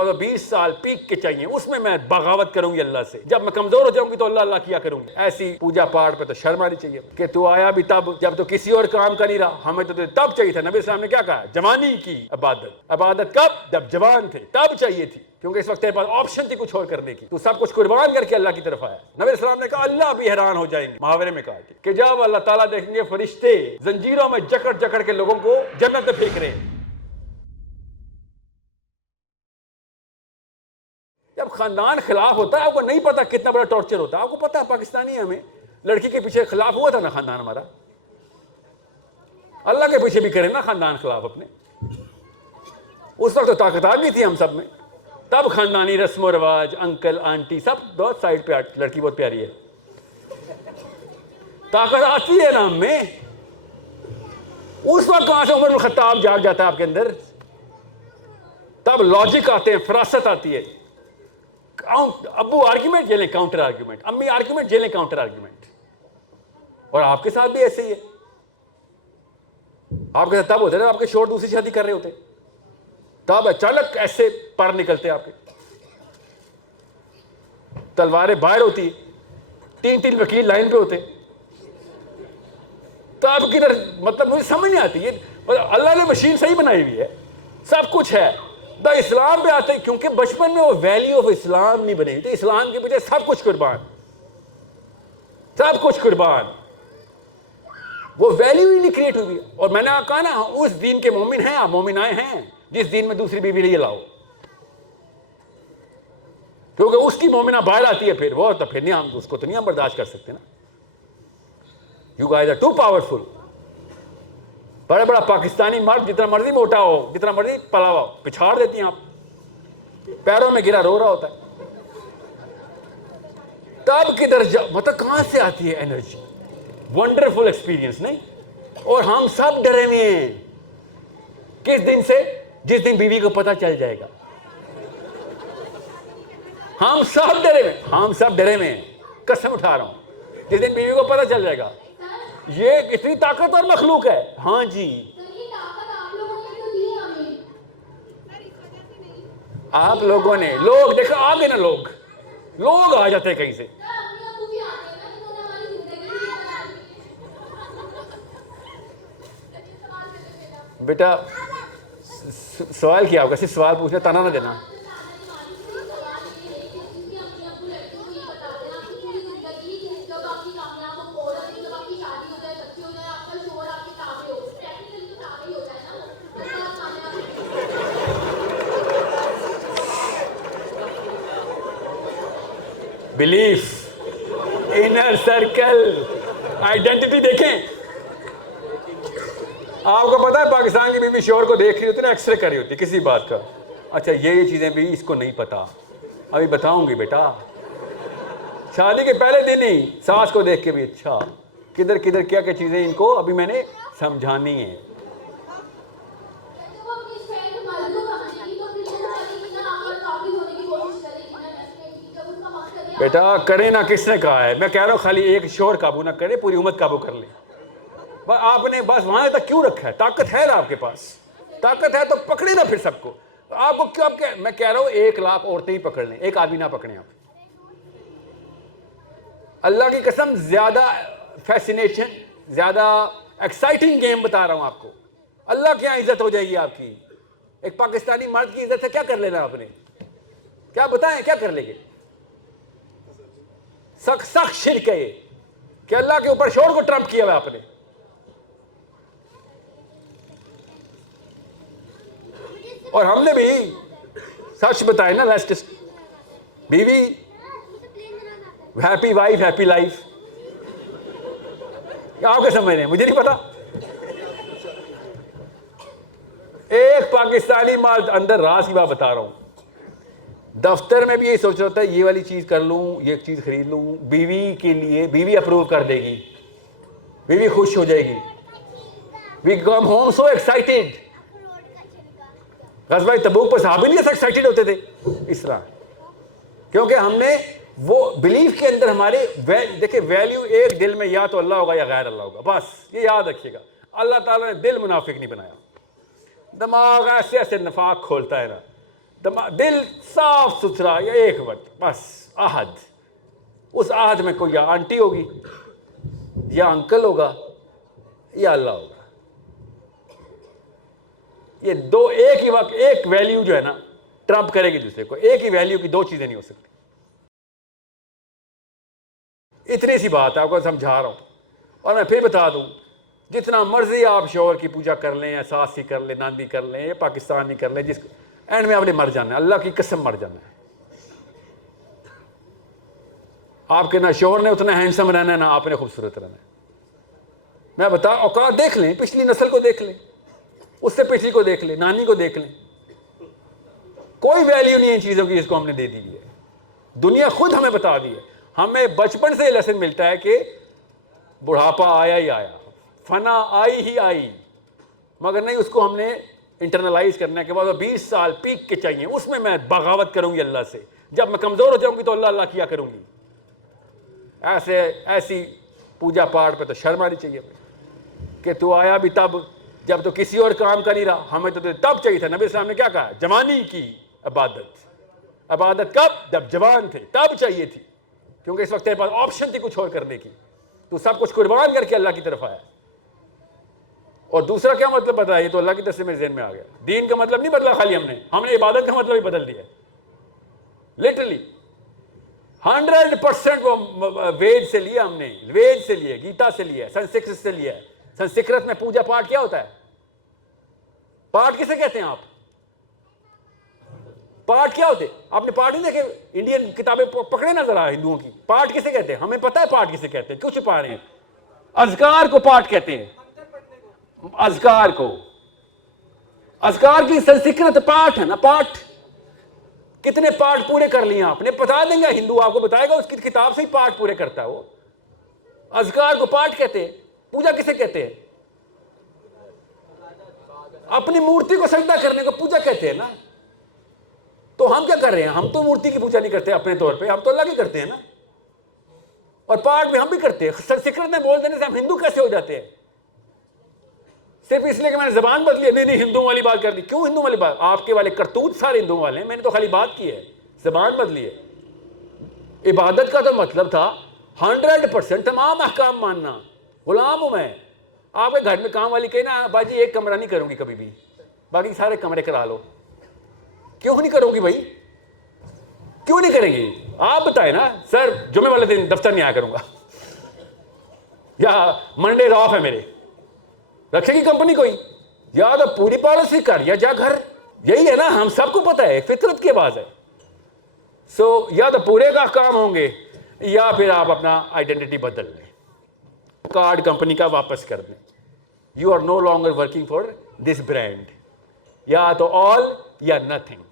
پاس 20 سال پیک کے چاہیے، اس میں میں بغاوت کروں گی اللہ سے، جب میں کمزور ہو جاؤں گی تو اللہ اللہ کیا کروں گی۔ ایسی پوجا پاٹ پہ تو شرم آنی چاہیے کہ تو آیا بھی تب جب تو کسی اور کام کا نہیں رہا، ہمیں تو تب چاہیے تھا۔ نبی اسلام نے کیا کہا؟ جوانی کی عبادت۔ عبادت کب؟ جب جوان تھے تب چاہیے تھی، کیونکہ اس وقت تیرے پاس آپشن تھی کچھ اور کرنے کی، تو سب کچھ قربان کر کے اللہ کی طرف آیا۔ نبی اسلام نے کہا اللہ بھی حیران ہو جائیں گے، محاورے میں کہا کہ جب اللہ تعالیٰ دیکھیں گے فرشتے زنجیروں میں جکڑ جکڑ کے لوگوں کو جنت میں پھینک رہے ہیں۔ جب خاندان خلاف ہوتا ہے، آپ کو نہیں پتا کتنا بڑا ٹارچر ہوتا ہے۔ آپ کو پتا ہے پاکستانی ہمیں لڑکی کے پیچھے خلاف ہوا تھا نا خاندان ہمارا، اللہ کے پیچھے بھی کرے نا خاندان خلاف اپنے۔ اس وقت تو طاقت آ گئی تھی ہم سب میں، تب خاندانی رسم و رواج، انکل آنٹی سب بہت سائڈ پہ، لڑکی بہت پیاری ہے، طاقت آتی ہے نا ہم میں۔ اس وقت کہاں سے عمر بن الخطاب جاگ جاتا ہے آپ کے اندر؟ تب لاجک آتے ہیں، فراست آتی ہے۔ ابو آرگیومنٹ جیلیں کاؤنٹر آرگیومنٹ، امی آرگیومنٹ جیلیں کاؤنٹر آرگیومنٹ۔ اور آپ کے ساتھ بھی ایسے ہی ہے۔ آپ کے ساتھ تب ہوتے نا آپ کے شوہر دوسری شادی کر رہے ہوتے، تب اچانک ایسے پر نکلتے آپ کے، تلواریں باہر ہوتی، 3 وکیل لائن پہ ہوتے، تب کدھر؟ مطلب مجھے سمجھ نہیں آتی، یہ اللہ نے مشین صحیح بنائی ہوئی ہے، سب کچھ ہے۔ اسلام پہ آتے ہیں کیونکہ بچپن میں وہ ویلیو آف اسلام نہیں بنے، تو اسلام کے پیچھے سب کچھ قربان، سب کچھ قربان، وہ ویلیو ہی نہیں کریٹ ہوئی۔ اور میں نے کہا نا اس دین کے مومن ہیں، آپ مومن آئے ہیں جس دین میں دوسری بیوی نہیں لاؤ، کیونکہ اس کی مومنہ باہر آتی ہے، پھر وہ تو پھر نہیں، ہم اس کو تو نہیں ہم برداشت کر سکتے نا۔ You guys are too powerful. بڑا بڑا پاکستانی مرد جتنا مرضی موٹا ہو، جتنا مرضی پلا ہو، پچھاڑ دیتی ہیں آپ، پیروں میں گرا رو رہا ہوتا ہے۔ تب کدھر مطلب کہاں سے آتی ہے انرجی؟ ونڈرفل ایکسپیرینس نہیں؟ اور ہم سب ڈرے ہوئے ہیں، کس دن سے؟ جس دن بیوی کو پتہ چل جائے گا۔ ہم سب ڈرے ہوئے، ہم سب ڈرے ہوئے ہیں، قسم اٹھا رہا ہوں، جس دن بیوی کو پتہ چل جائے گا۔ یہ اتنی طاقتور مخلوق ہے۔ ہاں جی، آپ لوگوں نے، لوگ دیکھو آ گئے نا، لوگ آ جاتے ہیں کہیں سے۔ بیٹا سوال کیا ہوگا، صرف سوال پوچھنا، تانا نہ دینا۔ بلیف، انر سرکل، آئیڈینٹی دیکھیں۔ آپ کو پتا ہے پاکستان کی بیوی شوہر کو دیکھ رہی ہوتی نا، ایکس رے کر رہی ہوتی کسی بات کا، اچھا یہ چیزیں بھی اس کو نہیں پتا، ابھی بتاؤں گی بیٹا۔ شادی کے پہلے دن ہی ساس کو دیکھ کے بھی، اچھا کدھر کدھر کیا کیا چیزیں ان کو ابھی میں نے سمجھانی ہیں۔ بیٹا کرے نا، کس نے کہا ہے؟ میں کہہ رہا ہوں خالی ایک شوہر قابو نہ کرے، پوری امت قابو کر لے۔ آپ نے بس وہاں تک کیوں رکھا ہے؟ طاقت ہے نا آپ کے پاس، طاقت ہے تو پکڑے نا پھر سب کو۔ آپ کو کیوں؟ میں کہہ رہا ہوں 1,00,000 عورتیں ہی پکڑ لیں، ایک آدمی نہ پکڑیں آپ۔ اللہ کی قسم، زیادہ فیسینیشن، زیادہ ایکسائٹنگ گیم بتا رہا ہوں آپ کو۔ اللہ کے یہاں عزت ہو جائے گی آپ کی۔ ایک پاکستانی مرد کی عزت سے کیا کر لینا آپ نے؟ کیا بتائیں کیا کر لیں گے؟ سخت شرک ہے یہ کہ اللہ کے اوپر شوہر کو ٹرمپ کیا ہوا آپ نے۔ اور ہم نے بھی سچ بتائے نا، لیسٹسٹ بیوی ہیپی وائف ہیپی لائف، آپ کے سمجھ رہے ہیں؟ مجھے نہیں پتا۔ ایک پاکستانی مرد اندر راز کی بات بتا رہا ہوں، دفتر میں بھی یہی سوچ رہا ہوتا ہے یہ والی چیز کر لوں، یہ چیز خرید لوں، بیوی کے لیے، بیوی اپروو کر دے گی، بیوی خوش ہو جائے گی، وی کم ہوم سو ایکسائٹیڈ۔ غزوہ تبوک پر صحابی نہیں ایسا ایکسائٹیڈ ہوتے تھے اس طرح، کیونکہ ہم نے وہ بلیف کے اندر ہمارے دیکھیں ویلیو ایک دل میں یا تو اللہ ہوگا یا غیر اللہ ہوگا، بس یہ یاد رکھیے گا۔ اللہ تعالیٰ نے دل منافق نہیں بنایا، دماغ ایسے ایسے نفاق کھولتا ہے نا، دل صاف ستھرا، یا ایک وقت بس عہد، اس عہد میں کوئی یا آنٹی ہوگی یا انکل ہوگا یا اللہ ہوگا. یہ دو ایک ہی وقت، ایک ویلیو جو ہے نا ٹرمپ کرے گی دوسرے کو. ایک ہی ویلیو کی دو چیزیں نہیں ہو سکتی. اتنی سی بات ہے، آپ کو سمجھا رہا ہوں. اور میں پھر بتا دوں، جتنا مرضی آپ شوہر کی پوجا کر لیں یا ساسی کر لیں، ناندی کر لیں یا پاکستانی کر لیں، جس کو اینڈ میں آپ نے مر جانا ہے، اللہ کی قسم مر جانا ہے. آپ کے نہ شوہر نے اتنا ہینڈسم رہنا ہے نہ آپ نے خوبصورت رہنا ہے. میں بتا، اوقات دیکھ لیں، پچھلی نسل کو دیکھ لیں، اس سے پچھلی کو دیکھ لیں، نانی کو دیکھ لیں. کوئی ویلیو نہیں ہے ان چیزوں کی جس کو ہم نے دے دی ہے. دنیا خود ہمیں بتا دی ہے. ہمیں بچپن سے یہ لیسن ملتا ہے کہ بڑھاپا آیا ہی آیا، فنا آئی ہی آئی، مگر نہیں، اس کو ہم نے انٹرنلائز کرنے کے بعد 20 سال پیک کے چاہیے، اس میں بغاوت کروں گی اللہ سے. جب میں کمزور ہو جاؤں گی تو اللہ اللہ کیا کروں گی. ایسی پوجا پاٹ پہ تو شرم آنی چاہیے کہ تو آیا بھی تب جب تو کسی اور کام کا نہیں رہا. ہمیں تو تب چاہیے تھا. نبی اسلام نے کیا کہا؟ جوانی کی عبادت کب؟ جب جوان تھے تب چاہیے تھی، کیونکہ اس وقت تیرے پاس آپشن تھی کچھ اور کرنے کی. تو سب کچھ قربان کر کے اللہ کی طرف آیا. اور دوسرا کیا مطلب بتایا؟ یہ تو اللہ کی طرف سے میرے ذہن میں آ گیا. دین کا مطلب نہیں بدلا خالی، ہم نے عبادت کا مطلب ہی بدل دیا لٹرلی. 100% وہ وید سے لیا، ہم نے وید سے لیا، گیتا سے لیا، سنسکرت سے لیا. سنسکرت میں پوجا پاٹ کیا ہوتا ہے؟ پاٹ کسے کہتے ہیں آپ؟ پاٹ کیا ہوتے؟ آپ نے پاٹ نہیں دیکھے؟ انڈین کتابیں پکڑے نہ ذرا ہندوؤں کی. پاٹ کسے کہتے ہیں؟ ہمیں پتہ ہے پاٹ کسے کہتے ہیں. کیوں چھپا رہے ہیں؟ اذکار کو پاٹ کہتے ہیں. اذکار کو، اذکار کی سنسکرت پاٹ ہے نا. پاٹ کتنے پاٹ پورے کر لیے آپ نے؟ بتا دیں گے، ہندو آپ کو بتائے گا، اس کی کتاب سے ہی پاٹ پورے کرتا ہے وہ. اذکار کو پاٹ کہتے ہیں. پوجا کسے کہتے ہیں؟ اپنی مورتی کو سجدہ کرنے کو پوجا کہتے ہیں نا. تو ہم کیا کر رہے ہیں؟ ہم تو مورتی کی پوجا نہیں کرتے اپنے طور پہ، ہم تو اللہ کی کرتے ہیں نا. اور پاٹ بھی ہم بھی کرتے ہیں. سنسکرت میں بول دینے سے ہم ہندو کیسے ہو جاتے ہیں؟ صرف اس لیے کہ میں نے زبان بدلی. نہیں ہندو والی بات کر دی. کیوں ہندو والی بات؟ آپ کے والے کرتوت سارے ہندو والے ہیں. میں نے تو خالی بات کی ہے، زبان بدلی ہے. عبادت کا تو مطلب تھا 100% تمام احکام ماننا. غلام ہوں میں. آپ کے گھر میں کام والی کہے نا باجی ایک کمرہ نہیں کروں گی کبھی بھی، باقی سارے کمرے کرا لو. کیوں نہیں کروں گی بھائی؟ کیوں نہیں کریں گی؟ آپ بتائیں نا. سر جمعے والے دن دفتر نہیں آیا کروں گا، یا منڈے آف ہے میرے. رکھے گی کمپنی کوئی؟ یا تو پوری پالیسی کر یا جا گھر. یہی ہے نا، ہم سب کو پتہ ہے، فطرت کی آواز ہے. سو یا تو پورے کا کام ہوں گے یا پھر آپ اپنا آئیڈینٹی بدل لیں، کارڈ کمپنی کا واپس کر دیں. You are no longer working for this brand. یا تو آل یا نتھنگ،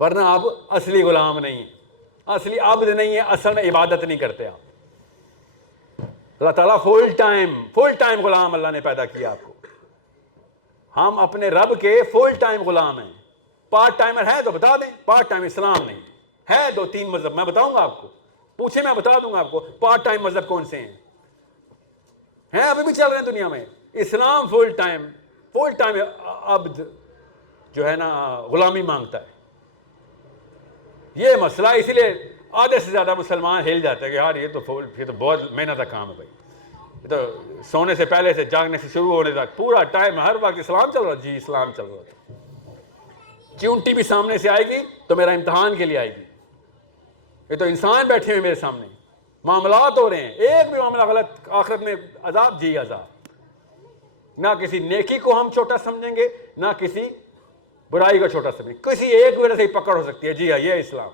ورنہ آپ اصلی غلام نہیں ہیں، اصلی عبد نہیں ہے، اصل میں عبادت نہیں کرتے آپ. اللہ تعالیٰ فل ٹائم غلام اللہ نے پیدا کیا آپ کو. ہم اپنے رب کے فل ٹائم غلام ہیں. پارٹ ٹائمر ہے تو بتا دیں. پارٹ ٹائم اسلام نہیں ہے. 2-3 مذہب میں بتاؤں گا آپ کو، پوچھیں میں بتا دوں گا آپ کو پارٹ ٹائم مذہب کون سے ہیں ابھی بھی چل رہے ہیں دنیا میں. اسلام فل ٹائم عبد جو ہے نا غلامی مانگتا ہے. یہ مسئلہ اسی لیے آدھے سے زیادہ مسلمان ہل جاتے ہیں کہ یار یہ تو بہت محنت کا کام ہے بھائی. یہ تو سونے سے پہلے سے جاگنے سے شروع ہونے تک پورا ٹائم ہر وقت اسلام چل رہا. جی اسلام چل رہا تھا. چونٹی بھی سامنے سے آئے گی تو میرا امتحان کے لیے آئے گی. یہ تو انسان بیٹھے ہوئے میرے سامنے، معاملات ہو رہے ہیں. ایک بھی معاملہ غلط آخرت میں عذاب. جی عذاب. نہ کسی نیکی کو ہم چھوٹا سمجھیں گے، نہ کسی برائی کو چھوٹا سمجھیں گے. کسی ایک وجہ سے ہی پکڑ ہو سکتی ہے. جی ہاں یہ اسلام.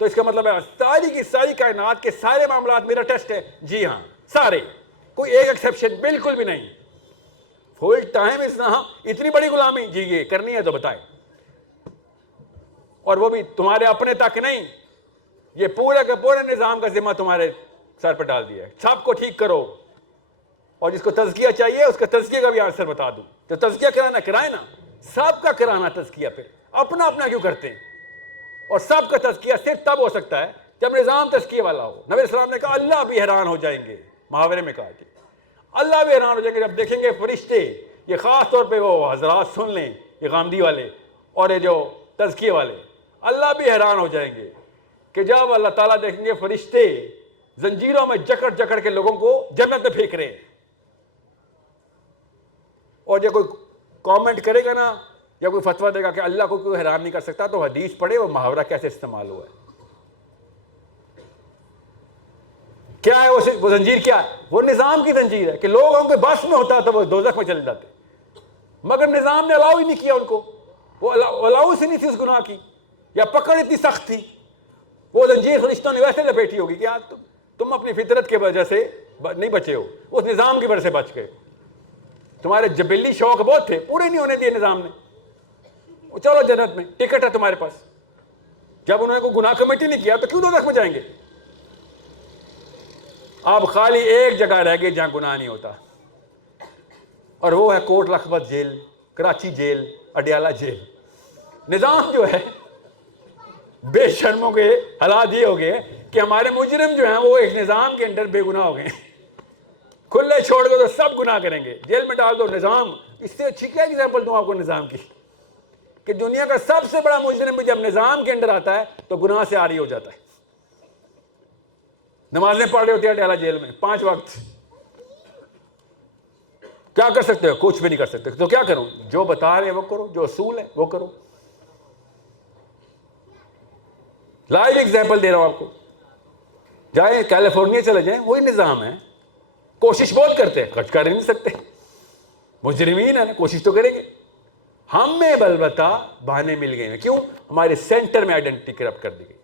تو اس کا مطلب ہے ساری کی ساری کائنات کے سارے معاملات میرا ٹیسٹ ہے. جی ہاں سارے، کوئی ایک ایکسیپشن بالکل بھی نہیں. فل ٹائم اسلام. اتنی بڑی غلامی جی یہ کرنی ہے تو بتائیں. اور وہ بھی تمہارے اپنے تک نہیں، یہ پورے کے پورے نظام کا ذمہ تمہارے سر پہ ڈال دیا ہے. سب کو ٹھیک کرو. اور جس کو تزکیہ چاہیے اس کا تزکیہ کا بھی آنسر بتا دوں. تو تزکیہ کرانا کرائے نا، سب کا کرانا تزکیہ. پھر اپنا اپنا کیوں کرتے ہیں؟ اور سب کا تزکیہ صرف تب ہو سکتا ہے جب نظام تزکیہ والا ہو. نبی السلام نے کہا اللہ بھی حیران ہو جائیں گے. محاورے میں کہا کہ اللہ بھی حیران ہو جائیں گے جب دیکھیں گے فرشتے. یہ خاص طور پہ وہ حضرات سن لیں، یہ غامدی والے، اور یہ جو تزکیے والے، اللہ بھی حیران ہو جائیں گے کہ جب اللہ تعالیٰ دیکھیں گے فرشتے زنجیروں میں جکڑ جکڑ کے لوگوں کو جنت میں پھینک رہے ہیں، اور جب کوئی کامنٹ کرے گا نا یا کوئی فتویٰ دے گا کہ اللہ کو کوئی حیران نہیں کر سکتا، تو حدیث پڑھے وہ محاورہ کیسے استعمال ہوا ہے. کیا ہے وہ زنجیر؟ کیا ہے وہ؟ نظام کی زنجیر ہے کہ لوگوں کے بس میں ہوتا تو وہ دوزخ میں چلے جاتے، مگر نظام نے الاؤ ہی نہیں کیا ان کو. وہ الاؤ سے نہیں تھی اس گناہ کی، یا پکڑ اتنی سخت تھی. وہ زنجیر فرشتوں نے ویسے لپیٹی ہوگی کہ تم اپنی فطرت کی وجہ سے نہیں بچے ہو، اس نظام کی وجہ سے بچ گئے. تمہارے جبلی شوق بہت تھے، پورے نہیں ہونے دیے نظام نے. چلو جنت میں ٹکٹ ہے تمہارے پاس. جب انہوں نے کوئی گناہ کمیٹی نہیں کیا تو کیوں دوزخ میں جائیں گے؟ اب خالی ایک جگہ رہ گئی جہاں گناہ نہیں ہوتا، اور وہ ہے کوٹ لکھپت جیل، کراچی جیل، اڈیالہ جیل. نظام جو ہے بے شرموں کے حالات یہ ہو گئے کہ ہمارے مجرم جو ہیں وہ ایک نظام کے اندر بے گناہ ہو گئے. کھلے چھوڑ دو تو سب گناہ کریں گے، جیل میں ڈال دو. نظام اس سے اچھی کیا ایگزامپل دوں آپ کو نظام کی، کہ دنیا کا سب سے بڑا مجرم جب نظام کے اندر آتا ہے تو گناہ سے عاری ہو جاتا ہے. نمازیں پڑھ رہے ہوتے ہیں اڈیالہ جیل میں 5 وقت. کیا کر سکتے ہو؟ کچھ بھی نہیں کر سکتے. تو کیا کروں؟ جو بتا رہے ہیں وہ کرو، جو اصول ہے وہ کرو. لائیو ایگزامپل دے رہا ہوں آپ کو. جائیں کیلیفورنیا چلے جائیں، وہی نظام ہے. کوشش بہت کرتے ہیں، خرچ کر ہی نہیں سکتے. مجرمین ہیں نا، کوشش تو کریں گے. ہم میں البتہ بہانے مل گئے ہیں. کیوں؟ ہمارے سینٹر میں آئیڈینٹی کرپٹ کر دی گئی.